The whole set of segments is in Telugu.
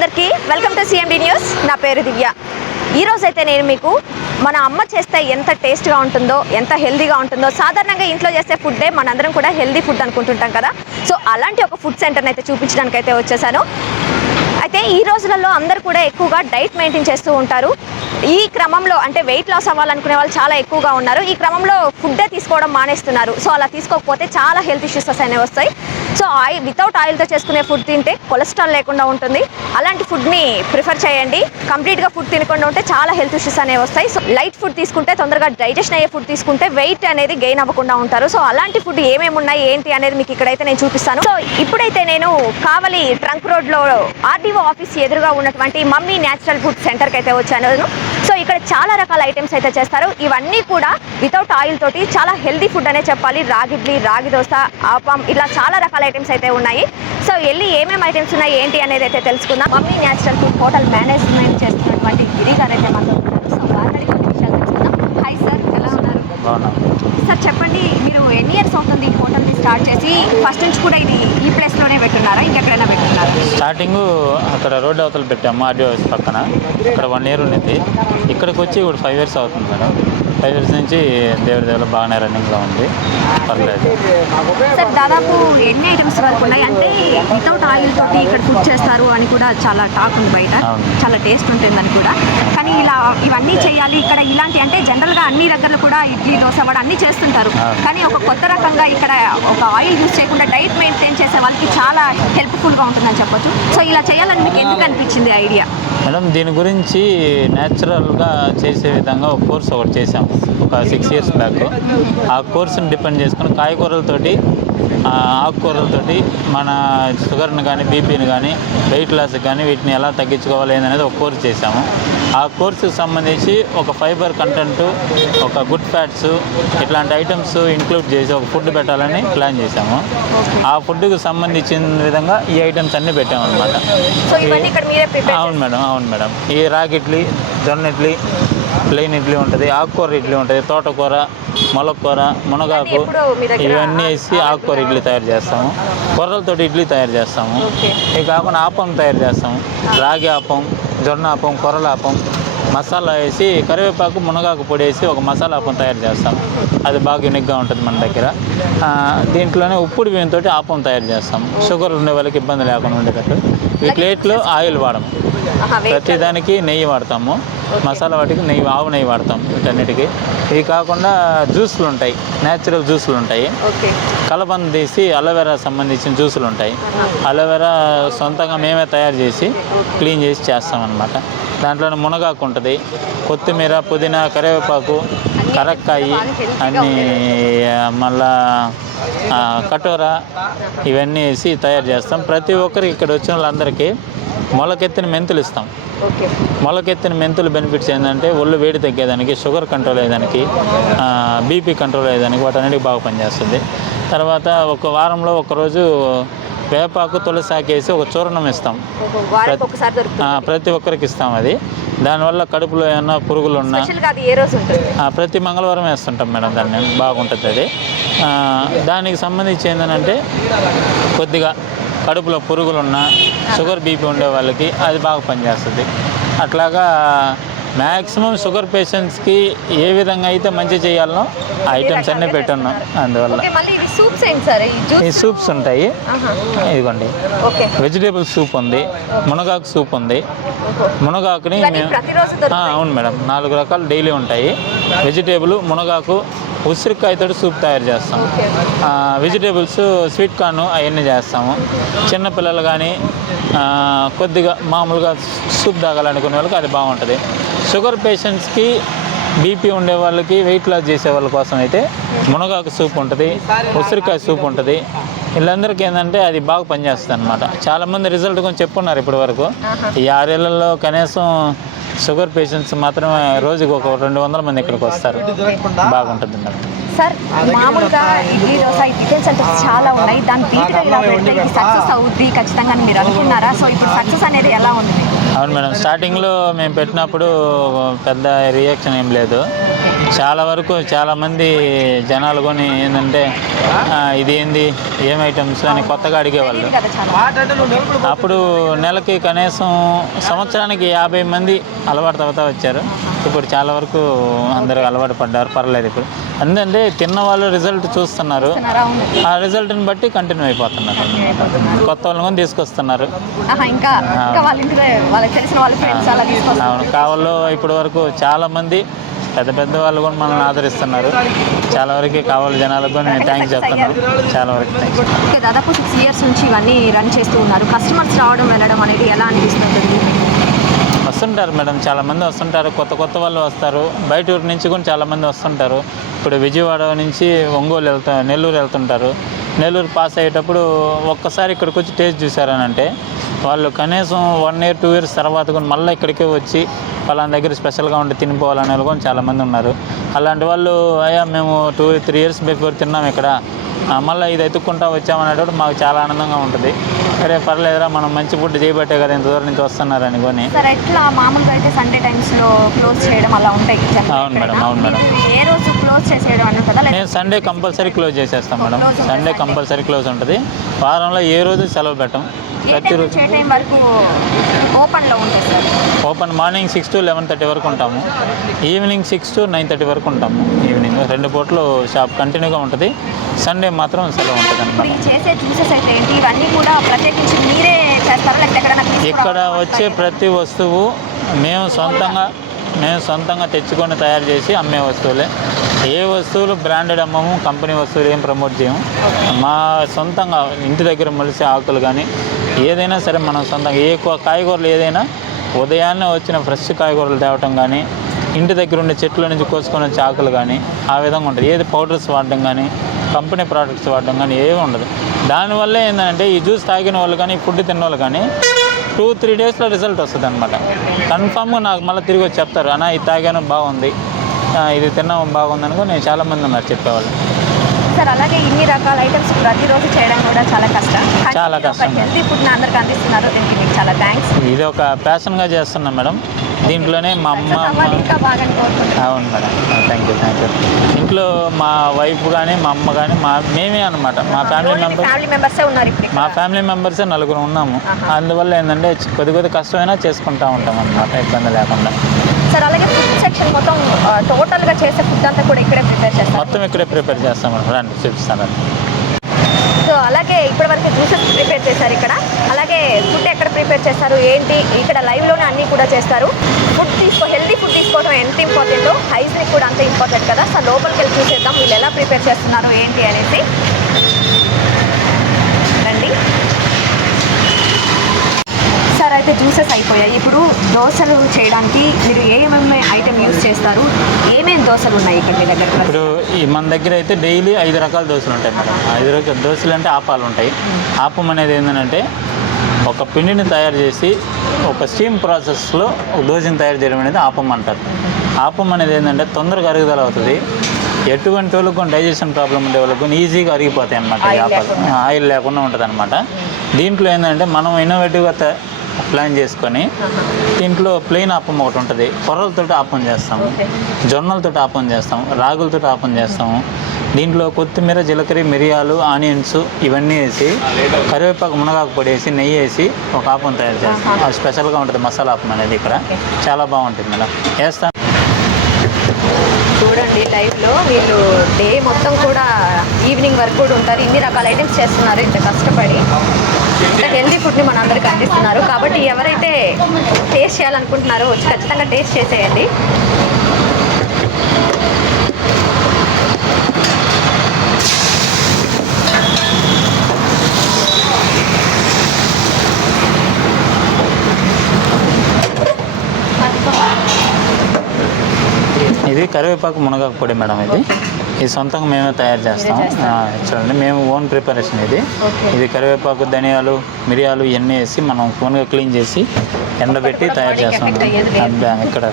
అందరికీ వెల్కమ్ టు సిఎండి న్యూస్. నా పేరు దివ్య. ఈరోజు అయితే నేను మీకు మన అమ్మ చేస్తే ఎంత టేస్ట్గా ఉంటుందో, ఎంత హెల్దీగా ఉంటుందో, సాధారణంగా ఇంట్లో చేసే ఫుడ్డే మనందరం కూడా హెల్దీ ఫుడ్ అనుకుంటుంటాం కదా. సో అలాంటి ఒక ఫుడ్ సెంటర్ని అయితే చూపించడానికి అయితే వచ్చేసాను. అయితే ఈ రోజులలో అందరూ కూడా ఎక్కువగా డైట్ మెయింటైన్ చేస్తూ ఉంటారు. ఈ క్రమంలో అంటే వెయిట్ లాస్ అవ్వాలనుకునే వాళ్ళు చాలా ఎక్కువగా ఉన్నారు. ఈ క్రమంలో ఫుడ్డే తీసుకోవడం మానేస్తున్నారు. సో అలా తీసుకోకపోతే చాలా హెల్త్ ఇష్యూస్ అనేవి వస్తాయి. సో వితౌట్ ఆయిల్తో చేసుకునే ఫుడ్ తింటే కొలెస్ట్రాల్ లేకుండా ఉంటుంది. అలాంటి ఫుడ్ని ప్రిఫర్ చేయండి. కంప్లీట్గా ఫుడ్ తినకుండా ఉంటే చాలా హెల్త్ ఇష్యూస్ అనేవి వస్తాయి. సో లైట్ ఫుడ్ తీసుకుంటే, తొందరగా డైజెషన్ అయ్యే ఫుడ్ తీసుకుంటే వెయిట్ అనేది గెయిన్ అవ్వకుండా ఉంటారు. సో అలాంటి ఫుడ్ ఏమేమి ఉన్నాయి ఏంటి అనేది మీకు ఇక్కడైతే నేను చూపిస్తాను. సో ఇప్పుడైతే నేను కావలి ట్రంక్ రోడ్లో ఆర్డీఓ ఆఫీస్ ఎదురుగా ఉన్నటువంటి మమ్మీ న్యాచురల్ ఫుడ్ సెంటర్కి అయితే వచ్చాను. సో ఇక్కడ చాలా రకాల ఐటమ్స్ అయితే చేస్తారు. ఇవన్నీ కూడా వితౌట్ ఆయిల్ తోటి చాలా హెల్దీ ఫుడ్ అనే చెప్పాలి. రాగి ఇడ్లీ, రాగి దోశ, ఆపం, ఇలా చాలా రకాల ఐటమ్స్ అయితే ఉన్నాయి. సో వెళ్ళి ఏమేమి ఐటమ్స్ ఉన్నాయి ఏంటి అనేది అయితే తెలుసుకుందాం. Mummy natural food hotel management చేస్తున్నటువంటి గిరి గారు అయితే మనతో ఉన్నారు. సో వారిని కొన్ని విషయాలు తెలుసుకుందాం. హాయ్ సార్, ఎలా ఉన్నారు? సార్ చెప్పండి, మీరు ఎన్ని ఇయర్స్ అవుతుంది ఈ హోటల్ని స్టార్ట్ చేసి? ఫస్ట్ నుంచి కూడా ఇది ఈ ప్లేస్లోనే పెట్టున్నారా, ఇంకెక్కడైనా పెట్టున్నారా? స్టార్టింగ్ అక్కడ రోడ్డు అవతల పెట్టాము, ఆర్డీఓ పక్కన. ఇక్కడ 1 year ఉన్నది. ఇక్కడికి వచ్చి ఇప్పుడు 5 years అవుతుంది మేడం. 5 years నుంచి దేవుడి దేవుడు బాగానే రన్నింగ్లో ఉంది, పర్లేదు. సార్ దాదాపు ఎన్ని ఐటమ్స్ వరకు ఉన్నాయి? అంటే వితౌట్ ఆయిల్ తోటి ఇక్కడ ఫుడ్ చేస్తారు అని కూడా చాలా టాక్ ఉంది బయట, చాలా టేస్ట్ ఉంటుందని కూడా. కానీ ఇలా ఇవన్నీ చేయాలి ఇక్కడ, ఇలాంటి అంటే జనరల్గా అన్ని దగ్గరలో కూడా ఇడ్లీ, దోశ, వడ అన్నీ చేస్తుంటారు. కానీ ఒక కొత్త రకంగా ఇక్కడ ఒక ఆయిల్ యూజ్ చేయకుండా డైట్ మెయింటైన్ చేసే వాళ్ళకి చాలా హెల్ప్ఫుల్గా ఉంటుందని చెప్పొచ్చు. సో ఇలా చేయాలని మీకు ఎందుకు అనిపించింది ఐడియా? మేడం దీని గురించి న్యాచురల్గా చేసే విధంగా ఒక కోర్స్ ఒకటి చేసాం ఒక 6 years బ్యాక్. ఆ కోర్సుని డిపెండ్ చేసుకుని కాయగూరలతోటి, ఆకుకూరలతోటి మన షుగర్ని కానీ, బీపీని కానీ, వెయిట్ లాస్కి కానీ వీటిని ఎలా తగ్గించుకోవాలి అనేది ఒక కోర్స్ చేసాము. ఆ కోర్సుకి సంబంధించి ఒక ఫైబర్ కంటెంట్, ఒక గుడ్ ఫ్యాట్స్, ఇట్లాంటి ఐటమ్స్ ఇంక్లూడ్ చేసి ఒక ఫుడ్ పెట్టాలని ప్లాన్ చేసాము. ఆ ఫుడ్కి సంబంధించిన విధంగా ఈ ఐటమ్స్ అన్నీ పెట్టామన్నమాట. అవును మేడం, అవును మేడం. ఈ రాగి ఇడ్లీ, జొన్న ఇడ్లీ, ప్లెయిన్ ఇడ్లీ ఉంటుంది, ఆకుకూర ఇడ్లీ ఉంటుంది, తోటకూర, మొలక్కూర, మునగాకు, ఇవన్నీ వేసి ఆకుకూర ఇడ్లీ తయారు చేస్తాము. కూరలతోటి ఇడ్లీ తయారు చేస్తాము. ఇవి కాకుండా ఆపం తయారు చేస్తాము. రాగి ఆపం, జొన్న ఆపం, కొర్రల ఆపం, మసాలా వేసి కరివేపాకు, మునగాకు పొడి వేసి ఒక మసాలా ఆపం తయారు చేస్తాం. అది బాగా యూనిక్గా ఉంటుంది మన దగ్గర. దీంట్లోనే ఉప్పుడు బియ్యంతో ఆపం తయారు చేస్తాం, షుగర్ ఉండే వాళ్ళకి ఇబ్బంది లేకుండా ఉండేటట్టు. ఈ ప్లేట్లో ఆయిల్ వాడము, ప్రతిదానికి నెయ్యి వాడతాము. మసాలా వాటికి నెయ్యి, ఆవు నెయ్యి వాడతాం వీటన్నిటికీ. ఇవి కాకుండా జ్యూసులు ఉంటాయి, న్యాచురల్ జ్యూసులు ఉంటాయి. కలబంద తీసి అలోవెరా సంబంధించిన జ్యూసులు ఉంటాయి. అలోవెరా సొంతంగా మేమే తయారు చేసి క్లీన్ చేసి చేస్తామన్నమాట. దాంట్లోనే మునగాకు ఉంటుంది, కొత్తిమీర, పుదీనా, కరివేపాకు, కరక్కాయి, అన్నీ, మళ్ళా కటోర, ఇవన్నీ వేసి తయారు చేస్తాం. ప్రతి ఒక్కరికి ఇక్కడ వచ్చిన వాళ్ళందరికీ మొలకెత్తిన మెంతులు ఇస్తాం. మొలకెత్తిన మెంతులు బెనిఫిట్స్ ఏంటంటే ఒళ్ళు వేడి తగ్గేదానికి, షుగర్ కంట్రోల్ అయ్యేదానికి, బీపీ కంట్రోల్ అయ్యేదానికి, వాటన్నిటికి బాగా పనిచేస్తుంది. తర్వాత ఒక వారంలో ఒకరోజు వేపాకు, తులసాకేసి ఒక చూర్ణం ఇస్తాం. ప్రతి ఒక్కరికి ఇస్తాం. అది దానివల్ల కడుపులో ఏమన్నా పురుగులు ఉన్నా ప్రతి మంగళవారం వేస్తుంటాం మేడం. దాన్ని బాగుంటుంది అది. దానికి సంబంధించి ఏంటంటే కొద్దిగా కడుపులో పురుగులున్నా, షుగర్ బీపీ ఉండే వాళ్ళకి అది బాగా పనిచేస్తుంది. అట్లాగా మ్యాక్సిమం షుగర్ పేషెంట్స్కి ఏ విధంగా అయితే మంచి చేయాలనో ఐటమ్స్ అన్నీ పెట్టున్నాం. అందువల్ల ఈ సూప్స్ ఉంటాయి. ఇదిగోండి, వెజిటేబుల్ సూప్ ఉంది, మునగాకు సూప్ ఉంది. మునగాకుని మేము అవును మేడం, 4 రకాలు డైలీ ఉంటాయి. వెజిటేబుల్, మునగాకు, ఉసిరికాయతో సూప్ తయారు చేస్తాం. వెజిటేబుల్స్, స్వీట్ కార్న్, అవన్నీ చేస్తాము. చిన్నపిల్లలు కానీ కొద్దిగా మామూలుగా సూప్ తాగాలనుకునే వాళ్ళకి అది బాగుంటుంది. షుగర్ పేషెంట్స్కి, బీపీ ఉండే వాళ్ళకి, వెయిట్ లాస్ చేసే వాళ్ళ కోసం అయితే మునగాకు సూప్ ఉంటుంది, ఉసిరికాయ సూప్ ఉంటుంది. వీళ్ళందరికీ ఏంటంటే అది బాగా పనిచేస్తుంది అనమాట. చాలామంది రిజల్ట్ కొంచెం చెప్పున్నారు ఇప్పటి వరకు. ఈ 6 ఏళ్లలో కనీసం షుగర్ పేషెంట్స్ మాత్రమే రోజుకి ఒక 200 మంది ఇక్కడికి వస్తారు. బాగుంటుంది మేడం. సార్ మామూలుగా ఇడ్లీ, దోశ, ఈ టిఫిన్ సెంటర్స్ చాలా ఉన్నాయి. దాని ధీటుగా ఇలా పెడితే ఇది సక్సెస్ అవుద్ది ఖచ్చితంగా మీరు అనుకున్నారా? సో ఇప్పుడు సక్సెస్ అనేది ఎలా ఉంది? అవును మేడం, స్టార్టింగ్లో మేము పెట్టినప్పుడు పెద్ద రియాక్షన్ ఏం లేదు. చాలా వరకు చాలామంది జనాలు కొని ఏంటంటే ఇదేంది ఏం ఐటమ్స్ అని కొత్తగా అడిగేవాళ్ళు. కదా చాలా. అప్పుడు నెలకి కనీసం సంవత్సరానికి 50 మంది అలవాటు అవుతా వచ్చారు. ఇప్పుడు చాలా వరకు అందరూ అలవాటు పడ్డారు, పర్లేదు. ఇప్పుడు ఎందుకంటే తిన్న వాళ్ళు రిజల్ట్ చూస్తున్నారు, అవును. ఆ రిజల్ట్ని బట్టి కంటిన్యూ అయిపోతున్నారు. కొత్త వాళ్ళని కూడా తీసుకొస్తున్నారు. ఇంకా వాళ్ళ ఇంటికి వాళ్ళకి తెలిసిన వాళ్ళ ఫ్రెండ్స్ అలా తీసుకొస్తారు. అవును, కావాలో ఇప్పటి వరకు చాలామంది పెద్ద పెద్ద వాళ్ళు కూడా మనల్ని ఆదరిస్తున్నారు. చాలా వరకు కావాలి జనాలకు కూడా నేను థ్యాంక్స్ చెప్తున్నాను. చాలా వరకు థ్యాంక్స్. ఓకే, దాదాపు 6 years నుంచి ఇవన్నీ రన్ చేస్తూ ఉన్నారు. కస్టమర్స్ రావడం వెళ్ళడం అనేది ఎలా అనిపిస్తుంది? వస్తుంటారు మేడం, చాలామంది వస్తుంటారు. కొత్త కొత్త వాళ్ళు వస్తారు, బయట ఊరి నుంచి కూడా చాలామంది వస్తుంటారు. ఇప్పుడు విజయవాడ నుంచి ఒంగోలు నెల్లూరు వెళ్తుంటారు. నెల్లూరు పాస్ అయ్యేటప్పుడు ఒక్కసారి ఇక్కడికి వచ్చి టేస్ట్ చూసారని అంటే వాళ్ళు కనీసం 1 year 2 years తర్వాత కూడా మళ్ళీ ఇక్కడికే వచ్చి వాళ్ళ దగ్గర స్పెషల్గా ఉండి తినిపోవాలనే వాళ్ళు కూడా చాలామంది ఉన్నారు. అలాంటి వాళ్ళు అయ్యా మేము 2-3 years బిఫోర్ తిన్నాం ఇక్కడ, మళ్ళీ ఇది ఎత్తుక్కుంటా వచ్చామనేటప్పుడు మాకు చాలా ఆనందంగా ఉంటుంది. సరే పర్లేదురా, మనం మంచి ఫుడ్ చేయబట్టే కదా ఇంత దూరం నుంచి వస్తున్నారని కొని. సార్ ఎట్లా మామూలుగా అయితే సండే టైమ్స్లో క్లోజ్ చేయడం అలా ఉంటాయి? అవును మేడం, అవును మేడం. ఏ రోజు క్లోజ్ చేసేయడం అని ఉంటుందా? నేను సండే కంపల్సరీ క్లోజ్ చేసేస్తాం మేడం. సండే కంపల్సరీ క్లోజ్ ఉంటుంది. వారంలో ఏ రోజు సెలవు పెట్టం. ప్రతిరోజు ఏ టైం వరకు ఓపెన్లో ఉంటుంది సార్? ఓపెన్ మార్నింగ్ 6 to 11:30 వరకు ఉంటాము, ఈవినింగ్ 6 to 9:30 వరకు ఉంటాము. ఈవినింగ్ 2 పూటలు షాప్ కంటిన్యూగా ఉంటుంది. సండే మాత్రం సెలవు ఉంటుంది ఇప్పుడు అన్నమాట. ఈ చేసే జ్యూసెస్ అయితే ఏంటి? ఇవన్నీ కూడా ప్రత్యేకించి మీరే చేస్తారా లేకపోతే ఎక్కడైనా ఇక్కడ వచ్చే ప్రతి వస్తువు మేము సొంతంగా తెచ్చుకొని తయారు చేసి అమ్మే వస్తువులే. ఏ వస్తువులు బ్రాండెడ్ అమ్మము, కంపెనీ వస్తువులు ఏం ప్రమోట్ చేయము. మా సొంతంగా ఇంటి దగ్గర మొలిసే ఆకులు కానీ ఏదైనా సరే మనం సొంతంగా కాయగూరలు ఏదైనా ఉదయాన్నే వచ్చిన ఫ్రెష్ కాయగూరలు తేవటం కానీ, ఇంటి దగ్గర ఉండే చెట్ల నుంచి కోసుకొని వచ్చే ఆకులు కానీ ఆ విధంగా ఉంటుంది. ఏది పౌడర్స్ వాడడం కానీ, కంపెనీ ప్రోడక్ట్స్ వాడడం కానీ ఏమి ఉండదు. దానివల్ల ఏంటంటే ఈ జ్యూస్ తాగిన వాళ్ళు కానీ, ఫుడ్ తిన్న వాళ్ళు కానీ 2-3 daysలో రిజల్ట్ వస్తుంది అనమాట. కన్ఫామ్గా నాకు మళ్ళీ తిరిగి వచ్చి చెప్తారు, అన్న ఇది తాగాను బాగుంది, ఇది తిన్నాము బాగుంది అనుకో. నేను చాలామంది ఉన్నారు చెప్పేవాళ్ళు. సార్ అలాగే ఇన్ని రకాల ఐటమ్స్ ప్రతిరోజు చేయడం కూడా చాలా కష్టం. చాలా కష్టం. హెల్తీ ఫుడ్ అందరికి అందిస్తున్నారు, దీనికి మీకు చాలా థ్యాంక్స్. ఇది ఒక ప్యాషన్గా చేస్తున్నాం మేడం. దీంట్లోనే మా అమ్మ ఇంకా బాగా కోరుకుంటున్నాను. అవును మేడం, థ్యాంక్ యూ. ఇంట్లో మా వైఫ్ కానీ మా అమ్మ కానీ మేమే అనమాట. మా ఫ్యామిలీ మెంబర్సే ఉన్నారు ఇప్పుడు. మా ఫ్యామిలీ మెంబర్సే 4 ఉన్నాము. అందువల్ల ఏంటంటే కొద్ది కష్టమైనా చేసుకుంటూ ఉంటాం అనమాట, ఇబ్బంది లేకుండా. సార్ అలాగే ఫుడ్ సెక్షన్ మొత్తం టోటల్గా చేసే ఫుడ్ అంతా కూడా ఇక్కడే ప్రిపేర్ చేస్తాం. మొత్తం ఇక్కడే ప్రిపేర్ చేస్తాం మేడం, రండి చూపిస్తాను. సో అలాగే ఇప్పటివరకు జ్యూసెస్ ప్రిపేర్ చేశారు ఇక్కడ. అలాగే ఫుడ్ ఎక్కడ ప్రిపేర్ చేస్తారు ఏంటి, ఇక్కడ లైవ్లోనే అన్నీ కూడా చేస్తారు. హెల్తీ ఫుడ్ తీసుకోవడం ఎంత ఇంపార్టెంటో హైజీనిక్ కూడా అంత ఇంపార్టెంట్ కదా. సో లోపలికి వెళ్ళి చూసేద్దాం వీళ్ళు ఎలా ప్రిపేర్ చేస్తున్నారు ఏంటి అనేసి. రండి సార్, అయితే జ్యూసెస్ అయిపోయాయి. ఇప్పుడు దోశలు చేయడానికి మీరు ఏమేమి ఐటమ్ యూస్ చేస్తారు? ఏమేమి దోశలు ఉన్నాయి ఇక్కడ మీ దగ్గర? ఇప్పుడు మన దగ్గర అయితే డైలీ 5 రకాల దోశలు ఉంటాయి మేడం. 5 రకాల దోశలు అంటే ఆపాలు ఉంటాయి. ఆపం అనేది ఏంటంటే ఒక పిండిని తయారు చేసి ఒక స్టీమ్ ప్రాసెస్లో ఒక దోశని తయారు చేయడం అనేది ఆపం అంటారు. ఆపం అనేది ఏంటంటే తొందరగా అరుగుదల అవుతుంది. ఎటువంటి వాళ్ళకు డైజెషన్ ప్రాబ్లం ఉండే వాళ్ళకు ఈజీగా అరిగిపోతాయి అన్నమాట. ఈ ఆపాలు ఆయిల్ లేకుండా ఉంటుంది అనమాట. దీంట్లో ఏంటంటే మనం ఇన్నోవేటివ్గా ప్లాన్ చేసుకొని దీంట్లో ప్లెయిన్ ఆపం ఒకటి ఉంటుంది, కొర్రలతో ఆపం చేస్తాము, జొన్నలతో ఆపం చేస్తాము, రాగులతో ఆపం చేస్తాము. దీంట్లో కొత్తిమీర, జీలకర్ర, మిరియాలు, ఆనియన్స్ ఇవన్నీ వేసి కరివేపాకు, మునగాకు పొడి వేసి నెయ్యి వేసి ఒక ఆపం తయారు చేస్తాం. అది స్పెషల్గా ఉంటుంది మసాలా ఆపం అనేది. ఇక్కడ చాలా బాగుంటుంది మేడం, వేస్తాం. చూడండి లైవ్లో వీళ్ళు డే మొత్తం కూడా ఈవినింగ్ వరకు కూడా ఉంటారు. ఇన్ని రకాల ఐటమ్స్ చేస్తున్నారు ఇంత కష్టపడి. ఇంత హెల్దీ ఫుడ్ని మన అందరికి అందిస్తున్నారు. కాబట్టి ఎవరైతే టేస్ట్ చేయాలనుకుంటున్నారో వచ్చి ఖచ్చితంగా టేస్ట్ చేసేయండి. ఇది కరివేపాకు, మునగాకు పొడి మేడం. ఇది సొంతంగా మేమే తయారు చేస్తాం. చూడండి, మేము ఓన్ ప్రిపరేషన్ ఇది కరివేపాకు, ధనియాలు, మిరియాలు ఇవన్నీ వేసి మనం ఓన్గా క్లీన్ చేసి ఎండబెట్టి తయారు చేస్తాం. ఇక్కడ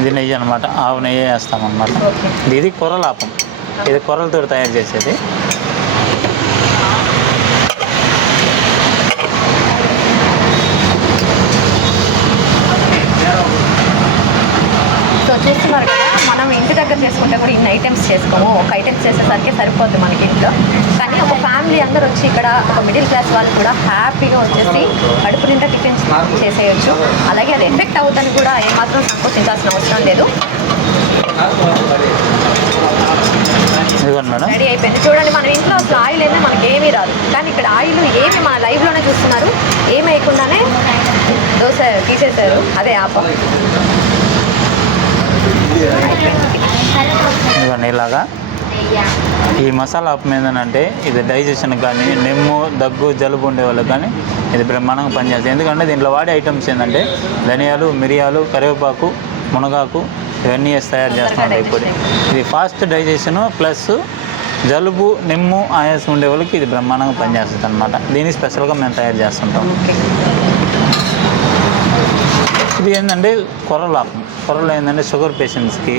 ఇది నెయ్యి అనమాట, ఆవు నెయ్యి వేస్తాం అనమాట. ఇది కొర్రలాపం, ఇది కొర్రలతో తయారు చేసేది. చూస్తున్నారు కదా, మనం ఇంటి దగ్గర చేసుకుంటే కూడా ఇన్ని ఐటమ్స్ చేసుకోము. ఒక ఐటమ్స్ చేసేసరికి సరిపోద్ది మనకి ఇంట్లో. కానీ ఒక ఫ్యామిలీ అందరూ వచ్చి ఇక్కడ ఒక మిడిల్ క్లాస్ వాళ్ళు కూడా హ్యాపీగా వచ్చేసి కడుపు నిండా టిఫిన్స్ చేసేయచ్చు. అలాగే అది ఎఫెక్ట్ అవుతుందని కూడా ఏమాత్రం సంకోచించాల్సిన అవసరం లేదు. ఇదిగోండి మేడం, రెడీ అయిపోయింది. చూడండి, మన ఇంట్లో అసలు ఆయిల్ అయితే మనకి ఏమీ రాదు, కానీ ఇక్కడ ఆయిల్ ఏమి మన లైవ్లోనే చూస్తున్నారు. ఏమి వేయకుండానే దోశ తీసేశారు. అదే ఆపం. ఇదిగోండి ఇలాగా. ఈ మసాలా ఆపం ఏంటంటే ఇది డైజెషన్ కానీ, నెమ్ము, దగ్గు, జలుబు ఉండే వాళ్ళకి కానీ ఇది బ్రహ్మాండంగా పనిచేస్తుంది. ఎందుకంటే దీంట్లో వాడే ఐటమ్స్ ఏంటంటే ధనియాలు, మిరియాలు, కరివేపాకు, మునగాకు ఇవన్నీ వేసి తయారు చేస్తాం. ఇప్పుడు ఇది ఫాస్ట్ డైజెషను ప్లస్ జలుబు, నెమ్ము, ఆయాసం ఉండే వాళ్ళకి ఇది బ్రహ్మాండంగా పనిచేస్తుంది అనమాట. దీన్ని స్పెషల్గా మేము తయారు చేస్తుంటాం. ఇది ఏంటంటే కొర్రలాపం. కొర్రలు ఏంటంటే షుగర్ పేషెంట్స్కి,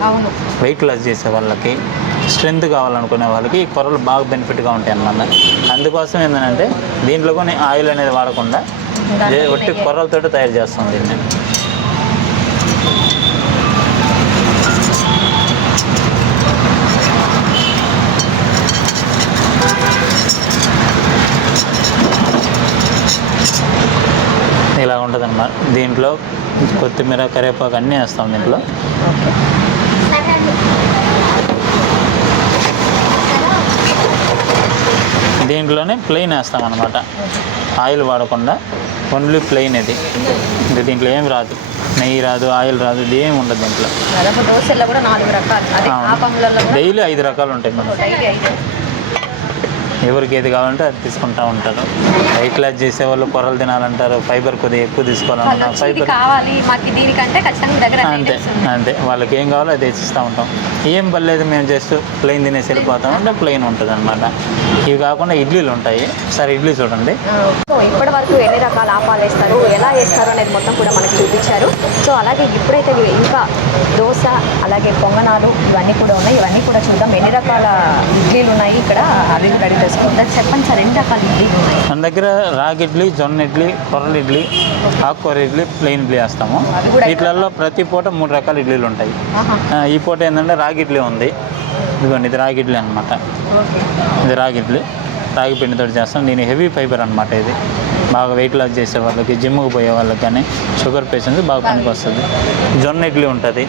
వెయిట్ లాస్ చేసే వాళ్ళకి, స్ట్రెంత్ కావాలనుకునే వాళ్ళకి ఈ కొర్రలు బాగా బెనిఫిట్గా ఉంటాయి అన్నమాట. అందుకోసం ఏంటంటే దీంట్లో కొన్ని ఆయిల్ అనేది వాడకుండా ఒట్టి కొర్రలతో తయారు చేస్తాం దీన్ని. ఇలా ఉంటుంది అన్నమాట. దీంట్లో కొత్తిమీర, కరివేపాకు అన్నీ వేస్తాం దీంట్లో. దీంట్లోనే ప్లెయిన్ వేస్తాం అన్నమాట, ఆయిల్ వాడకుండా ఓన్లీ ప్లెయిన్. ఇది ఇంకా దీంట్లో ఏం రాదు, నెయ్యి రాదు, ఆయిల్ రాదు, ఇది ఏమి ఉండదు దీంట్లో. దోశల్లో కూడా 4 రకాలు, డైలీ 5 రకాలు ఉంటాయి మనం. ఎవరికి ఏది కావాలంటే అది తీసుకుంటూ ఉంటారు. వెయిట్ లాస్ చేసే వాళ్ళు కొర్రలు తినాలంటారు, ఫైబర్ కొద్దిగా ఎక్కువ తీసుకోవాలంటారు. ఫైబర్ అంతే అంతే, వాళ్ళకి ఏం కావాలో అది తెచ్చిస్తూ ఉంటాం. ఏం పర్లేదు, మేము జస్ట్ ప్లెయిన్ తినేసి వెళ్ళిపోతాం అంటే ప్లెయిన్ ఉంటుంది అనమాట. ఇవి కాకుండా ఇడ్లీలు ఉంటాయి. సరే ఇడ్లీ చూడండి. ఇప్పటి వరకు ఎన్ని రకాల ఆపాలు వేస్తారు, ఎలా వేస్తారు అనేది మొత్తం కూడా మనకు చూపించారు. సో అలాగే ఇప్పుడైతే ఇంకా దోశ, అలాగే పొంగనాలు ఇవన్నీ కూడా ఉన్నాయి. ఇవన్నీ కూడా చూద్దాం. ఎన్ని రకాల ఇడ్లీలు ఉన్నాయి ఇక్కడ, అవి కూడా అడిగి తెలుసుకుందాం. చెప్పండి సార్, 2 రకాల ఇడ్లీలు ఉన్నాయి మన దగ్గర. రాగి ఇడ్లీ, జొన్న ఇడ్లీ, కొర్రల ఇడ్లీ, ఆకుకూర ఇడ్లీ, ప్లెయిన్ ఇడ్లీ వేస్తాము. వీటిలలో ప్రతి పూట 3 రకాల ఇడ్లీలు ఉంటాయి. ఈ పూట ఏంటంటే రాగి ఇడ్లీ ఉంది. ఇదిగోండి, ఇది రాగి ఇడ్లీ అనమాట. ఇది రాగి ఇడ్లీ, రాగి పిండితో చేస్తాం. దీని హెవీ ఫైబర్ అనమాట. ఇది బాగా వెయిట్ లాస్ చేసే వాళ్ళకి, జిమ్కి పోయే వాళ్ళకి కానీ, షుగర్ పేషెంట్స్ బాగా పనికి వస్తుంది. జొన్న ఇడ్లీ ఉంటుంది.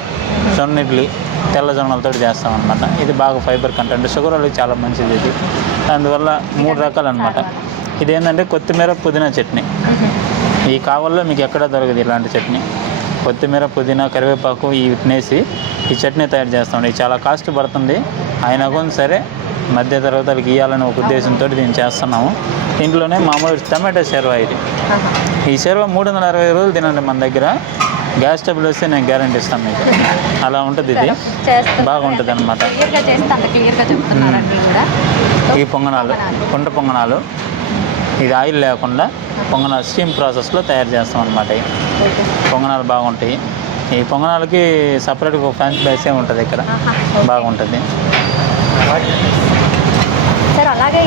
జొన్న ఇడ్లీ తెల్ల జొన్నలతో చేస్తాం అనమాట. ఇది బాగా ఫైబర్ కంటెంట్, షుగర్ వాళ్ళకి చాలా మంచిది ఇది. అందువల్ల 3 రకాలు అనమాట. ఇది ఏంటంటే కొత్తిమీర, పుదీనా చట్నీ. ఈ కావల్లో మీకు ఎక్కడ దొరకదు ఇలాంటి చట్నీ. కొత్తిమీర, పుదీనా, కరివేపాకు వీటినేసి ఈ చట్నీ తయారు చేస్తాం. ఇది చాలా కాస్ట్ పడుతుంది. అయినా కూడా సరే మధ్య తరగతులకు ఇవ్వాలని ఒక ఉద్దేశంతో దీన్ని చేస్తున్నాము. ఇంట్లోనే మామూలు టమాటో షెర్వా. ఇది ఈ షెర్వా 360 రోజులు తినండి మన దగ్గర. గ్యాస్ ట్రబుల్ వస్తే నేను గ్యారంటీ ఇస్తాను మీకు. అలా ఉంటుంది. ఇది బాగుంటుంది అనమాట. ఈ పొంగనాలు, కుండ పొంగనాలు, ఇది ఆయిల్ లేకుండా పొంగనాలు స్టీమ్ ప్రాసెస్లో తయారు చేస్తాం అనమాట. పొంగనాలు బాగుంటాయి. ఈ పొంగనాలకి సపరేట్గా ఒక ఫ్యాన్సీ ప్లేసే ఉంటుంది ఇక్కడ, బాగుంటుంది. సార్ అలాగే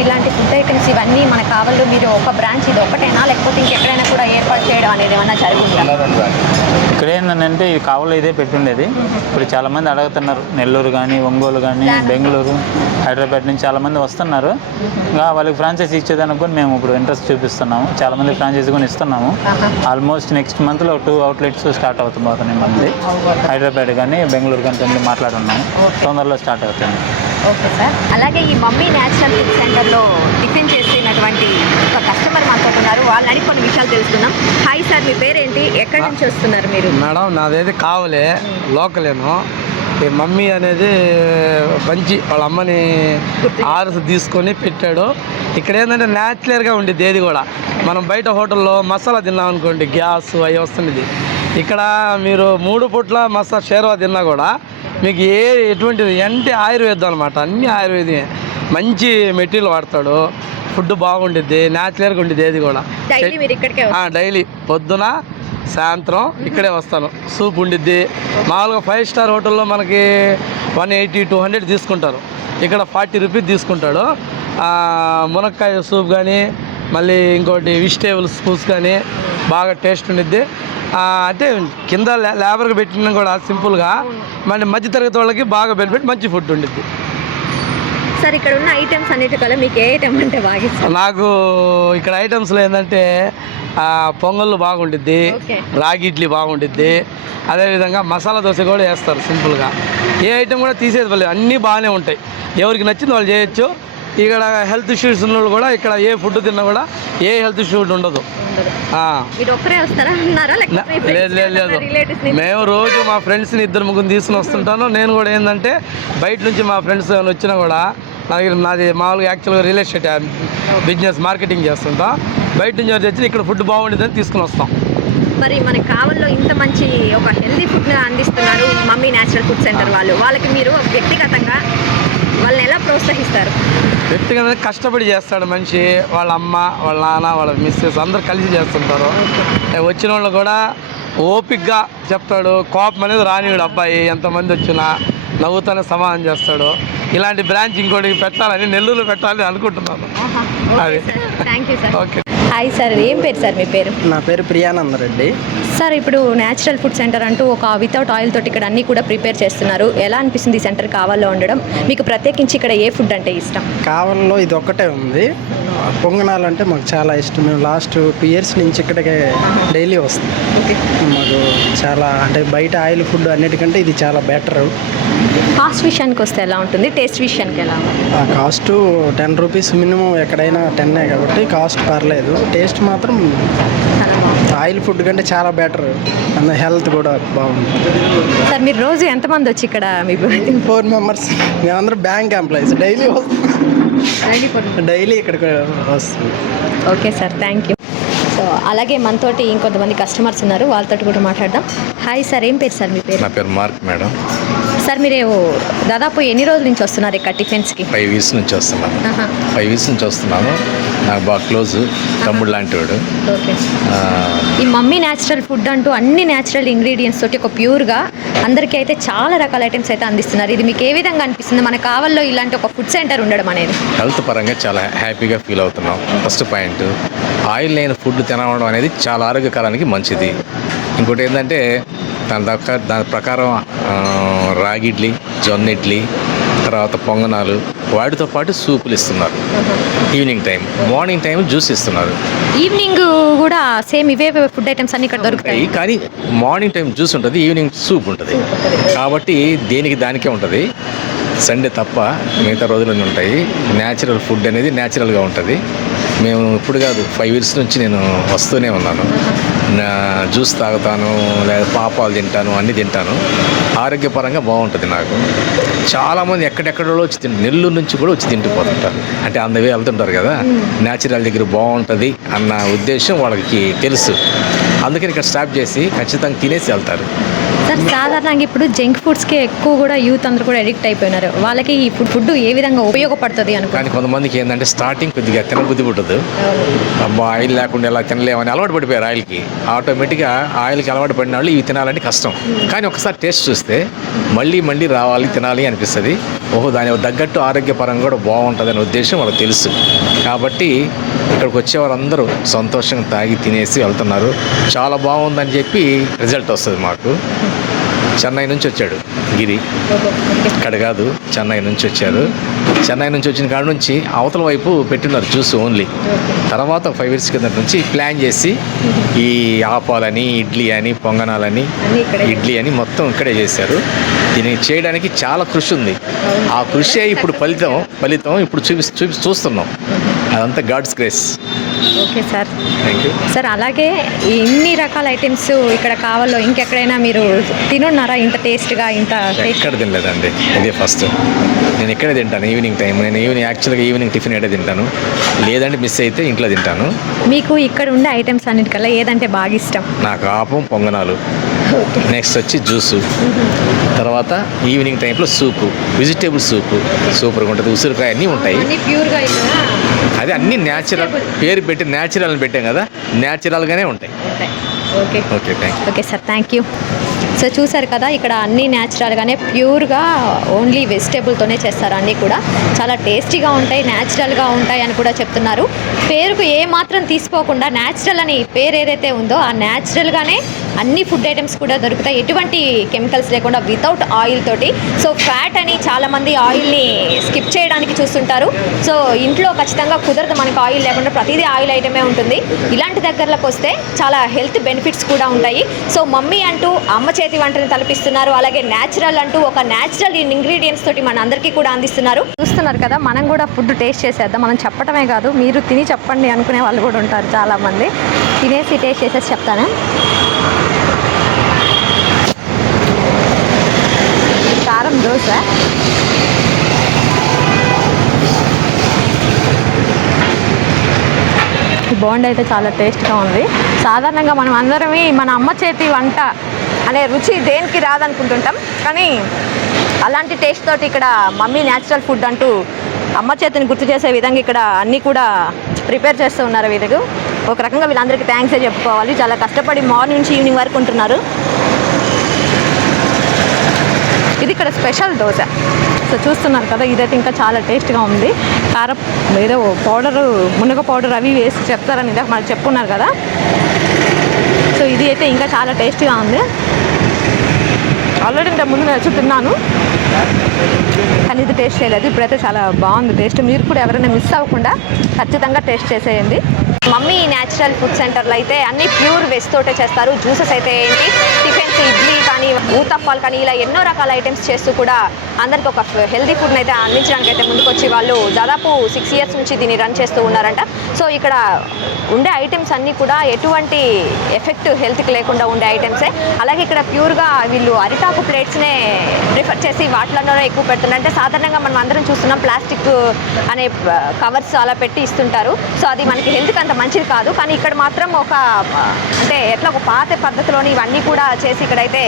ఇలాంటి ఫుడ్ ఐటమ్స్ ఇవన్నీ మన కావాలో మీరు ఒక బ్రాంచ్ ఇది ఒకటేనా, లేకపోతే ఇంకెక్కడైనా కూడా ఏర్పాటు చేయడం అనేది ఏమన్నా జరుగుతుందా? ఇక్కడ ఏంటంటే ఇది కావాలో ఇదే పెట్టుండేది. ఇప్పుడు చాలామంది అడుగుతున్నారు. నెల్లూరు కానీ, ఒంగోలు కానీ, బెంగళూరు, హైదరాబాద్ నుంచి చాలామంది వస్తున్నారు. ఇంకా వాళ్ళకి ఫ్రాంచైజీ ఇచ్చేదానికి కూడా మేము ఇప్పుడు ఇంట్రెస్ట్ చూపిస్తున్నాము. చాలామంది ఫ్రాంచైజీ కూడా ఇస్తున్నాము. ఆల్మోస్ట్ నెక్స్ట్ మంత్లో 2 అవుట్లెట్స్ స్టార్ట్ అవుతుంది మంది. హైదరాబాద్ కానీ, బెంగళూరు కానీ మాట్లాడున్నాము. తొందరలో స్టార్ట్ అవుతుంది. Okay sir. అలాగే ఈ మమ్మీ న్యాచురల్ ఫుడ్ సెంటర్లో టిఫిన్ చేసినటువంటి ఒక కస్టమర్ మాట్లాడుతున్నారు. వాళ్ళని కొన్ని విషయాలు తెలుసుకుందాం. హాయ్ సార్, మీ పేరేంటి, ఎక్కడి నుంచి వస్తున్నారు మీరు? మేడం నాదేది కావలే, లోకలేను. ఈ మమ్మీ అనేది మంచి వాళ్ళ అమ్మని ఆర్డర్స్ తీసుకొని పెట్టాడు. ఇక్కడ ఏంటంటే న్యాచురల్గా ఉండిద్ది. ఏది కూడా మనం బయట హోటల్లో మసాలా తిన్నాం అనుకోండి, గ్యాస్ అవి వస్తుంది. ఇక్కడ మీరు 3 పూట్ల మసాలా షేర్వా తిన్నా కూడా మీకు ఎటువంటిది అంటే ఆయుర్వేదం అనమాట. అన్నీ ఆయుర్వేదమే. మంచి మెటీరియల్ వాడతాడు. ఫుడ్ బాగుండిద్ది, న్యాచురల్గా ఉండిద్ది. ఏది కూడా డైలీ పొద్దున సాయంత్రం ఇక్కడే వస్తాను. సూప్ ఉండిద్ది. మామూలుగా 5 స్టార్ హోటల్లో మనకి 180-200 తీసుకుంటారు. ఇక్కడ 40 రూపీస్ తీసుకుంటాడు. మునక్కాయ సూప్ కానీ, మళ్ళీ ఇంకోటి వెజిటేబుల్ సూప్స్ కానీ బాగా టేస్ట్ ఉండిద్ది. అంటే కింద లేబర్కి పెట్టినా కూడా సింపుల్గా మన మధ్యతరగతి వాళ్ళకి బాగా బెనిఫిట్, మంచి ఫుడ్ ఉండిద్ది. సార్ ఇక్కడ ఉన్న ఐటమ్స్ అన్నిటికల్లా మీకు ఏ ఐటమ్ అంటే బాగా ఇష్టం? నాకు ఇక్కడ ఐటమ్స్లో ఏంటంటే పొంగళ్ళు బాగుండిద్ది, ఓకే. రాగి ఇడ్లీ బాగుండిద్ది, అదేవిధంగా మసాలా దోశ కూడా వేస్తారు సింపుల్గా. ఏ ఐటమ్ కూడా తీసేది పర్లేదు, అన్నీ బాగానే ఉంటాయి. ఎవరికి నచ్చింది వాళ్ళు చేయొచ్చు. ఇక్కడ హెల్త్ ఇష్యూస్ ఉన్న వాళ్ళు కూడా ఇక్కడ ఏ ఫుడ్ తిన్నా కూడా ఏ హెల్త్ ఇష్యూ ఉండదు. మీరు ఒక్కరే వస్తారా అన్నారా? లేదు లేదు లేదు, మేము రోజు మా ఫ్రెండ్స్ని 2-3 తీసుకుని వస్తుంటాను. నేను కూడా ఏంటంటే బయట నుంచి మా ఫ్రెండ్స్ ఏమైనా వచ్చినా కూడా నాది మామూలుగా యాక్చువల్గా రియల్ ఎస్టేట్ బిజినెస్ మార్కెటింగ్ చేస్తుంటా. బయట నుంచి ఎవరు తెచ్చి ఇక్కడ ఫుడ్ బాగుండేదని తీసుకుని వస్తాం. మరి మనకి కావల్లో ఇంత మంచి ఒక హెల్దీ ఫుడ్ అందిస్తున్నారు మమ్మీ న్యాచురల్ ఫుడ్ సెంటర్ వాళ్ళకి మీరు వ్యక్తిగతంగా వాళ్ళని ఎలా ప్రోత్సహిస్తారు? వ్యక్తిగతంగా కష్టపడి చేస్తాడు మనిషి. వాళ్ళ అమ్మ, వాళ్ళ నాన్న, వాళ్ళ మిస్సెస్ అందరు కలిసి చేస్తుంటారు. వచ్చిన వాళ్ళు కూడా ఓపిక్గా చెప్తాడు. కోపం అనేది రానివాడు అబ్బాయి. ఎంతమంది వచ్చినా నవ్వుతానే సమాధానం చేస్తాడు. ఇలాంటి బ్రాంచ్ ఇంకోటి పెట్టాలని, నెల్లూరులో పెట్టాలని అనుకుంటున్నాను. అది thank you sir. Okay. Hi sir, ఏం పేరు సార్ మీ పేరు? నా పేరు ప్రియానంద రెడ్డి. సార్ ఇప్పుడు న్యాచురల్ ఫుడ్ సెంటర్ అంటూ ఒక వితౌట్ ఆయిల్ తోటి ఇక్కడ అన్నీ కూడా ప్రిపేర్ చేస్తున్నారు. ఎలా అనిపిస్తుంది ఈ సెంటర్ కావాలో ఉండడం? మీకు ప్రత్యేకించి ఇక్కడ ఏ ఫుడ్ అంటే ఇష్టం? కావల్లో ఇది ఒక్కటే ఉంది. పొంగనాలు అంటే మాకు చాలా ఇష్టం. మేము లాస్ట్ 2 years నుంచి ఇక్కడికి డైలీ వస్తాం. మాకు చాలా అంటే బయట ఆయిల్ ఫుడ్ అన్నిటికంటే ఇది చాలా బెటర్. కాస్ట్ విషయానికి వస్తే ఎలా ఉంటుంది? టేస్ట్ విషయానికి ఎలా ఉంది? కాస్ట్ 10 రూపీస్ మినిమం, ఎక్కడైనా 10 కాబట్టి కాస్ట్ పర్లేదు. టేస్ట్ మాత్రం చాలా బాగుంది. ఆయిల్ ఫుడ్ కంటే చాలా బెటర్. అండ్ హెల్త్ కూడా బాగుంది. సార్ మీరు రోజు ఎంతమంది వచ్చి ఇక్కడ మీ 4 members మేమందరం బ్యాంక్ ఎంప్లాయీస్. డైలీ వస్తాం, డైలీ ఇక్కడికి వస్తాం. Okay sir, thank you. So అలాగే మనతోటి ఇంకొంతమంది కస్టమర్స్ ఉన్నారు, వాళ్ళతో కూడా మాట్లాడదాం. హాయ్ సార్, ఏం పేరు సార్ మీ పేరు? నా పేరు మార్క్ మేడం. సార్ మీరు దాదాపు ఎన్ని రోజుల నుంచి వస్తున్నారు ఇక్కడ టిఫిన్స్కి? 5 years నుంచి వస్తున్నాను. 5 years నుంచి వస్తున్నాను. నాకు బాగా క్లోజ్, తమ్ముడు లాంటి వాడు. ఓకే. ఈ మమ్మీ న్యాచురల్ ఫుడ్ అంటూ అన్ని న్యాచురల్ ఇంగ్రీడియంట్స్ తోటి ఒక ప్యూర్గా అందరికీ అయితే చాలా రకాల ఐటమ్స్ అయితే అందిస్తున్నారు. ఇది మీకు ఏ విధంగా అనిపిస్తుంది మన కావల్లో ఇలాంటి ఒక ఫుడ్ సెంటర్ ఉండడం అనేది? హెల్త్ పరంగా చాలా హ్యాపీగా ఫీల్ అవుతున్నాం. ఫస్ట్ పాయింట్, ఆయిల్ లేని ఫుడ్ తినడం అనేది చాలా ఆరోగ్యకరానికి మంచిది. ఇంకోటి ఏంటంటే దాని ప్రకారం రాగి ఇడ్లీ, జొన్న ఇడ్లీ, తర్వాత పొంగనాలు, వాటితో పాటు సూపులు ఇస్తున్నారు. Evening time, morning time juice ఇస్తున్నారు. ఈవినింగ్ కూడా సేమ్ ఇవే ఫుడ్ ఐటమ్స్ అన్ని ఇక్కడ దొరుకుతాయి. కానీ మార్నింగ్ టైం జ్యూస్ ఉంటుంది, ఈవినింగ్ సూప్ ఉంటుంది. కాబట్టి దేనికి దానికే ఉంటుంది. సండే తప్ప మిగతా రోజులన్నీ ఉంటాయి. న్యాచురల్ ఫుడ్ అనేది న్యాచురల్గా ఉంటుంది. మేము ఇప్పుడు కాదు, 5 years నుంచి నేను వస్తూనే ఉన్నాను. జ్యూస్ తాగుతాను, లేదా పాపాలు తింటాను, అన్నీ తింటాను. ఆరోగ్యపరంగా బాగుంటుంది నాకు. చాలామంది ఎక్కడెక్కడో వచ్చి నెల్లూరు నుంచి కూడా వచ్చి తింటుపోతుంటారు. అంటే అందవే వెళ్తుంటారు కదా, న్యాచురల్ దగ్గర బాగుంటుంది అన్న ఉద్దేశం వాళ్ళకి తెలుసు. అందుకని ఇక్కడ స్టాప్ చేసి ఖచ్చితంగా తినేసి వెళ్తారు. సార్ సాధారణంగా ఇప్పుడు జంక్ ఫుడ్స్కి ఎక్కువ కూడా యూత్ అందరూ కూడా అడిక్ట్ అయిపోయినారు. వాళ్ళకి ఈ ఫుడ్ ఏ విధంగా ఉపయోగపడుతుంది అనుకో? కానీ కొంతమందికి ఏంటంటే స్టార్టింగ్ కొద్దిగా తినబుద్ధి పుట్టదు. అబ్బా ఆయిల్ లేకుండా ఎలా తినలేమని అలవాటు పడిపోయారు ఆయిల్కి. ఆటోమేటిక్గా ఆయిల్కి అలవాటు పడిన వాళ్ళు ఇవి తినాలంటే కష్టం. కానీ ఒకసారి టేస్ట్ చూస్తే మళ్ళీ మళ్ళీ రావాలి, తినాలి అనిపిస్తుంది. ఓహో, దాని తగ్గట్టు ఆరోగ్యపరంగా కూడా బాగుంటుంది అనే ఉద్దేశం వాళ్ళకి తెలుసు. కాబట్టి ఇక్కడికి వచ్చేవారందరూ సంతోషంగా తాగి తినేసి వెళ్తున్నారు. చాలా బాగుందని చెప్పి రిజల్ట్ వస్తుంది మాకు. చెన్నై నుంచి వచ్చాడు గిరి, ఇక్కడ కాదు, చెన్నై నుంచి వచ్చారు. చెన్నై నుంచి వచ్చిన కాడ నుంచి అవతల వైపు పెట్టినారు జ్యూస్ ఓన్లీ. తర్వాత 5 years కింద నుంచి ప్లాన్ చేసి ఈ ఆపాలని, ఇడ్లీ అని, పొంగనాలని, ఇడ్లీ అని మొత్తం ఇక్కడే చేశారు. దీన్ని చేయడానికి చాలా కృషి ఉంది. ఆ కృషి ఇప్పుడు ఫలితం ఇప్పుడు చూస్తున్నాం. అదంతా God's grace. Okay sir, thank you sir. అలాగే ఇన్ని రకాల ఐటమ్స్ ఇక్కడ కావాలో ఇంకెక్కడైనా మీరు తినున్నారా ఇంత టేస్ట్గా? ఎక్కడ తినలేదండి, ఇదే ఫస్ట్. నేను ఇక్కడే తింటాను ఈవినింగ్ టైం. నేను యాక్చువల్గా ఈవినింగ్ టిఫిన్ ఎక్కడ తింటాను, లేదంటే మిస్ అయితే ఇంట్లో తింటాను. మీకు ఇక్కడ ఉండే ఐటమ్స్ అన్నిటికల్లా ఏదంటే బాగా ఇష్టం? నాకు ఆపం, పొంగనాలు, నెక్స్ట్ వచ్చి జ్యూసు, తర్వాత ఈవినింగ్ టైంలో సూపు, వెజిటేబుల్ సూపు సూపర్గా ఉంటుంది. ఉసిరికాయ అన్నీ ఉంటాయి. ప్యూర్గా అదే అన్నీ న్యాచురల్, పేరు పెట్టి న్యాచురల్ అని పెట్టాం కదా, న్యాచురల్గానే ఉంటాయి. Okay okay, thank you. Okay sir, thank you. So చూసారు కదా, ఇక్కడ అన్నీ న్యాచురల్గానే ప్యూర్గా ఓన్లీ వెజిటేబుల్తోనే చేస్తారు. అన్నీ కూడా చాలా టేస్టీగా ఉంటాయి, న్యాచురల్గా ఉంటాయి అని కూడా చెప్తున్నారు. పేరుకు ఏ మాత్రం తీసుకోకుండా న్యాచురల్ అని పేరు ఏదైతే ఉందో ఆ న్యాచురల్గానే అన్ని ఫుడ్ ఐటమ్స్ కూడా దొరుకుతాయి, ఎటువంటి కెమికల్స్ లేకుండా వితౌట్ ఆయిల్ తోటి. సో ఫ్యాట్ అని చాలామంది ఆయిల్ని స్కిప్ చేయడానికి చూస్తుంటారు. సో ఇంట్లో ఖచ్చితంగా కుదరదు మనకు ఆయిల్ లేకుండా, ప్రతిదీ ఆయిల్ ఐటమే ఉంటుంది. ఇలాంటి దగ్గరలోకి వస్తే చాలా హెల్త్ బెనిఫిట్స్ కూడా ఉంటాయి. సో మమ్మీ అంటూ అమ్మ చేతి వంటని తలపిస్తున్నారు, అలాగే న్యాచురల్ అంటూ ఒక న్యాచురల్ ఇంగ్రీడియంట్స్ తోటి మన అందరికీ కూడా అందిస్తున్నారు. చూస్తున్నారు కదా, మనం కూడా ఫుడ్ టేస్ట్ చేసేద్దాం. మనం చెప్పటమే కాదు, మీరు తిని చెప్పండి అనుకునే వాళ్ళు కూడా ఉంటారు చాలామంది. తినేసి టేస్ట్ చేసేసి చెప్తాను. కారం దోశ, బోండా అయితే చాలా టేస్ట్గా ఉంది. సాధారణంగా మనం అందరమే మన అమ్మ చేతి వంట అనే రుచి దేనికి రాదనుకుంటుంటాం, కానీ అలాంటి టేస్ట్ తోటి ఇక్కడ మమ్మీ న్యాచురల్ ఫుడ్ అంటూ అమ్మ చేతిని గుర్తు చేసే విధంగా ఇక్కడ అన్నీ కూడా ప్రిపేర్ చేస్తూ ఉన్నారు. వీళ్ళకు ఒక రకంగా వీళ్ళందరికీ థ్యాంక్సే చెప్పుకోవాలి. చాలా కష్టపడి మార్నింగ్ నుంచి ఈవినింగ్ వరకు ఉంటున్నారు. ఇది ఇక్కడ స్పెషల్ దోశ. సో చూస్తున్నారు కదా, ఇదైతే ఇంకా చాలా టేస్ట్గా ఉంది. కారం ఏదో పౌడరు, మునగ పౌడర్ అవి వేసి చెప్తారని ఇందాక మనకు చెప్పుకున్నారు కదా. సో ఇది అయితే ఇంకా చాలా టేస్ట్గా ఉంది. ఆల్రెడీ ఇంత ముందు నేను తిన్నాను, కానీ ఇది టేస్ట్ చేయలేదు. ఇప్పుడైతే చాలా బాగుంది టేస్ట్. మీరు కూడా ఎవరైనా మిస్ అవ్వకుండా ఖచ్చితంగా టేస్ట్ చేసేయండి. మమ్మీ న్యాచురల్ ఫుడ్ సెంటర్లో అయితే అన్ని ప్యూర్ వెజ్ తోటే చేస్తారు. జ్యూసెస్ అయితే ఏంటి, టిఫిన్స్, ఇడ్లీ కానీ, ఊతప్పాలు కానీ, ఇలా ఎన్నో రకాల ఐటమ్స్ చేస్తూ కూడా అందరికి ఒక హెల్తీ ఫుడ్ని అయితే అందించడానికి అయితే ముందుకొచ్చి వాళ్ళు దాదాపు 6 years నుంచి దీన్ని రన్ చేస్తూ ఉన్నారంట. సో ఇక్కడ ఉండే ఐటమ్స్ అన్నీ కూడా ఎటువంటి ఎఫెక్ట్ హెల్త్కి లేకుండా ఉండే ఐటమ్సే. అలాగే ఇక్కడ ప్యూర్గా వీళ్ళు అరిటాకు ప్లేట్స్నే ప్రిఫర్ చేసి వాటిలోనే ఎక్కువ పెడుతున్నారు. అంటే సాధారణంగా మనం అందరం చూస్తున్నాం ప్లాస్టిక్ అనే కవర్స్ అలా పెట్టి ఇస్తుంటారు. సో అది మనకి హెల్త్కి అంత మంచిది కాదు. కానీ ఇక్కడ మాత్రం ఒక అంటే ఎట్లా ఒక పాత పద్ధతిలోని ఇవన్నీ కూడా చేసి ఇక్కడైతే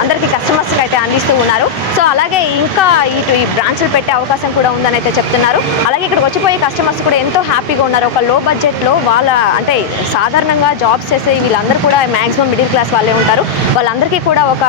అందరికీ కస్టమర్స్కి అయితే అందిస్తూ ఉన్నారు. సో అలాగే ఇంకా ఇటు ఈ బ్రాంచ్లు పెట్టే అవకాశం కూడా ఉందని అయితే చెప్తున్నారు. అలాగే ఇక్కడికి వచ్చిపోయే కస్టమర్స్ కూడా ఎంతో హ్యాపీగా ఉన్నారు. ఒక లో బడ్జెట్లో వాళ్ళ అంటే సాధారణంగా జాబ్స్ చేసే వీళ్ళందరూ కూడా మ్యాక్సిమం మిడిల్ క్లాస్ వాళ్ళే ఉంటారు. వాళ్ళందరికీ కూడా ఒక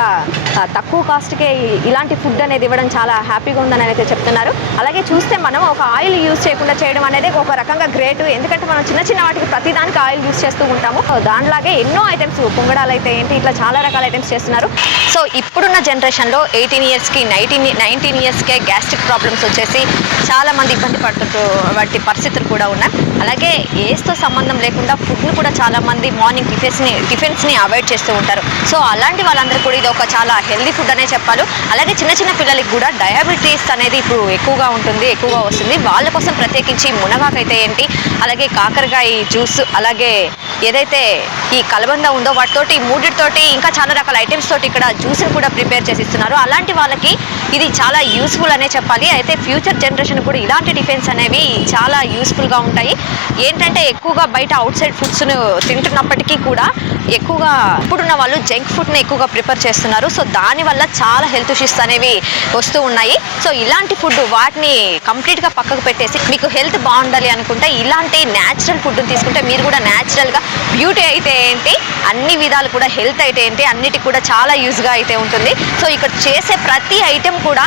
తక్కువ కాస్ట్కే ఇలాంటి ఫుడ్ అనేది ఇవ్వడం చాలా హ్యాపీగా ఉందని అయితే చెప్తున్నారు. అలాగే చూస్తే మనం ఒక ఆయిల్ యూజ్ చేయకుండా చేయడం అనేది ఒక రకంగా గ్రేట్. ఎందుకంటే మనం చిన్న చిన్న వాటికి ప్రతిదానికి ఆయిల్ యూజ్ చేస్తూ ఉంటాము. దానిలాగే ఎన్నో ఐటమ్స్, పొంగడాలు అయితే ఏంటి, ఇట్లా చాలా రకాల ఐటమ్స్ చేస్తున్నారు. సో ఇప్పుడున్న జనరేషన్లో 18 yearsకి 19 yearsకే గ్యాస్ట్రిక్ ప్రాబ్లమ్స్ వచ్చేసి చాలామంది ఇబ్బంది పడుతూ వాటి పరిస్థితులు కూడా ఉన్నాయి. అలాగే ఏజ్తో సంబంధం లేకుండా ఫుడ్ని కూడా చాలామంది మార్నింగ్ టిఫిన్స్ని అవాయిడ్ చేస్తూ ఉంటారు. సో అలాంటి వాళ్ళందరూ కూడా ఇది ఒక చాలా హెల్దీ ఫుడ్ అనే చెప్పాలి. అలాగే చిన్న చిన్న పిల్లలకి కూడా డయాబెటీస్ అనేది ఇప్పుడు ఎక్కువగా వస్తుంది. వాళ్ళ కోసం ప్రత్యేకించి మునగాకైతే ఏంటి, అలాగే కాకరకాయ జ్యూస్, అలాగే ఏదైతే ఈ కలబంద ఉందో వాటితోటి మూడితోటి ఇంకా చాలా రకాల ఐటమ్స్ తోటి ఇక్కడ జ్యూస్ని కూడా ప్రిపేర్ చేసి ఇస్తున్నారు. అలాంటి వాళ్ళకి ఇది చాలా యూస్ఫుల్ అనే చెప్పాలి. అయితే ఫ్యూచర్ జనరేషన్ కూడా ఇలాంటి టిఫిన్స్ అనేవి చాలా యూస్ఫుల్గా ఉంటాయి. ఏంటంటే ఎక్కువగా బయట అవుట్ సైడ్ ఫుడ్స్ను తింటున్నప్పటికీ కూడా ఎక్కువగా ఇప్పుడున్న వాళ్ళు జంక్ ఫుడ్ని ఎక్కువగా ప్రిఫర్ చేస్తున్నారు. సో దానివల్ల చాలా హెల్త్ ఇష్యూస్ అనేవి వస్తూ ఉన్నాయి. సో ఇలాంటి ఫుడ్ వాటిని కంప్లీట్గా పక్కకు పెట్టేసి మీకు హెల్త్ బాగుండాలి అనుకుంటే ఇలాంటి న్యాచురల్ ఫుడ్ని తీసుకుంటే మీరు కూడా న్యాచురల్గా బ్యూటీ అయితే ఏంటి, అన్ని విధాలు కూడా హెల్త్ అయితే ఏంటి, అన్నిటికి కూడా చాలా యూజ్గా అయితే ఉంటుంది. సో ఇక్కడ చేసే ప్రతి ఐటెం కూడా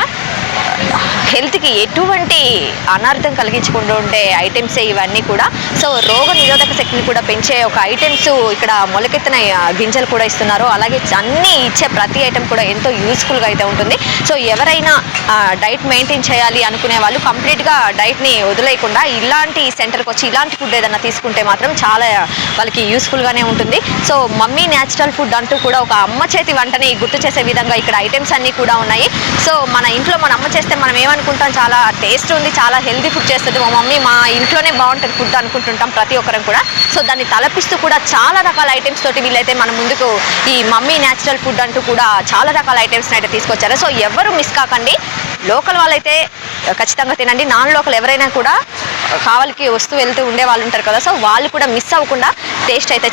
హెల్త్కి ఎటువంటి అనార్థం కలిగించకుండా ఉండే ఐటమ్సే ఇవన్నీ కూడా. సో రోగ నిరోధక శక్తిని కూడా పెంచే ఒక ఐటమ్స్ ఇక్కడ మొలకెత్తిన గింజలు కూడా ఇస్తున్నారు. అలాగే అన్నీ ఇచ్చే ప్రతి ఐటమ్ కూడా ఎంతో యూస్ఫుల్గా అయితే ఉంటుంది. సో ఎవరైనా డైట్ మెయింటైన్ చేయాలి అనుకునే వాళ్ళు కంప్లీట్గా డైట్ని వదిలేయకుండా ఇలాంటి సెంటర్కి వచ్చి ఇలాంటి ఫుడ్ ఏదైనా తీసుకుంటే మాత్రం చాలా వాళ్ళకి యూస్ఫుల్గానే ఉంటుంది. సో మమ్మీ న్యాచురల్ ఫుడ్ అంటూ కూడా ఒక అమ్మ చేతి వంటని గుర్తు చేసే విధంగా ఇక్కడ ఐటమ్స్ అన్నీ కూడా ఉన్నాయి. సో మన ఇంట్లో మన అమ్మ చేస్తే మనం ఏమనుకుంటాం, చాలా టేస్ట్ ఉంది, చాలా హెల్దీ ఫుడ్ చేస్తుంది మా మమ్మీ, మా ఇంట్లోనే బాగుంటుంది ఫుడ్ అనుకుంటుంటాం ప్రతి ఒక్కరం కూడా. సో దాన్ని తలపిస్తూ కూడా చాలా రకాల ఐటమ్స్ తోటి వీళ్ళైతే మన ముందుకు ఈ మమ్మీ న్యాచురల్ ఫుడ్ అంటూ కూడా చాలా రకాల ఐటమ్స్ని అయితే తీసుకొచ్చారు. సో ఎవరు మిస్ కాకండి. లోకల్ వాళ్ళైతే ఖచ్చితంగా తినండి. నాన్ లోకల్ ఎవరైనా కూడా కావాలకి వస్తూ వెళ్తూ ఉండే వాళ్ళు ఉంటారు కదా, సో వాళ్ళు కూడా మిస్ అవ్వకుండా టేస్ట్ అయితే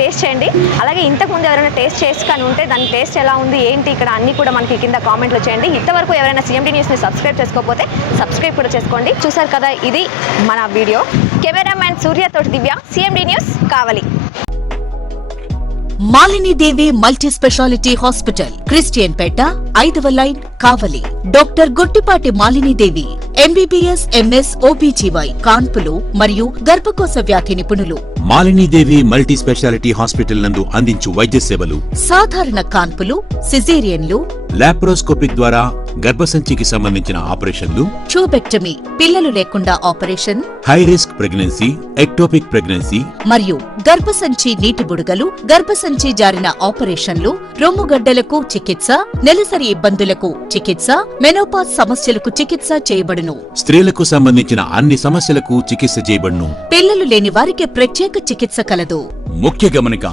టేస్ట్ చేయండి. అలాగే ఇంతకుముందు ఎవరైనా టేస్ట్ చేసుకొని ఉంటే దాని టేస్ట్ ఎలా ఉంది ఏంటి ఇక్కడ అన్నీ కూడా మనకి కింద కామెంట్లో చేయండి. ఇంతవరకు ఎవరైనా CMD న్యూస్ని సబ్స్క్రైబ్ చేసుకోకపోతే సబ్స్క్రైబ్ కూడా చేసుకోండి. చూసారు కదా, ఇది మన వీడియో. కెమెరామ్యాన్ సూర్య తోటి దివ్య, CMD న్యూస్ కావలి. మాలిని దేవి multi specialty hospital, Christian Peta, 5వ లైన్, కావలి. డాక్టర్ గుట్టిపాటి మాలిని దేవి MBBS MS OBGY కాన్పులు మరియు గర్భకోశ వ్యాధి నిపుణులు. మాలినీదేవి మల్టీ స్పెషాలిటీ హాస్పిటల్ నందు అందించు వైద్య సేవలు: సాధారణ కాన్పులు, సిజేరియన్లు, లాప్రోస్కోపిక్ ద్వారా గర్భసంచికి సంబంధించిన ఆపరేషన్లు, ట్యూబెక్టమీ, పిల్లలు లేకుండా operation, high risk pregnancy, ectopic pregnancy, మరియు గర్భసంచి నీటి బుడగలు, గర్భసంచి జారిన ఆపరేషన్లు, రొమ్ముగడ్డలకు చికిత్స, నెలసరి ఇబ్బందులకు చికిత్స, మెనోపాజ్ సమస్యలకు చికిత్స చేయబడును. స్త్రీలకు సంబంధించిన అన్ని సమస్యలకు చికిత్స చేయబడును. పిల్లలు లేని వారికి ప్రత్యేక చికిత్స కలదు. ముఖ్య గమనిక: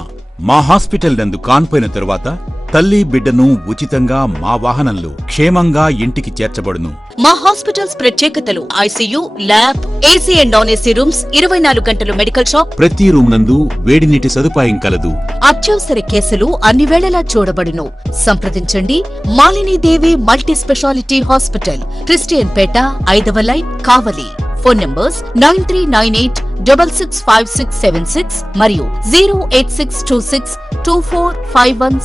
మా హాస్పిటల్ నందు కాన్పోయిన తరువాత తల్లి బిడ్డను ఉచితంగా మా వాహనంలో క్షేమంగా ఇంటికి చేర్చబడును. మా హాస్పిటల్స్ ప్రత్యేకతలు: ICU, lab, AC and non AC rooms, 24 గంటలు మెడికల్ షాప్, ప్రతి రూమ్ నందు వేడి నీటి సదుపాయం కలదు. అత్యవసర కేసులు అన్ని వేళలా చూడబడును. సంప్రదించండి Malinidevi multi specialty hospital, Christian Peta, 5వ లైన్, కావలి. ఫోన్ నంబర్స్ 9398665676 మరియు 086262451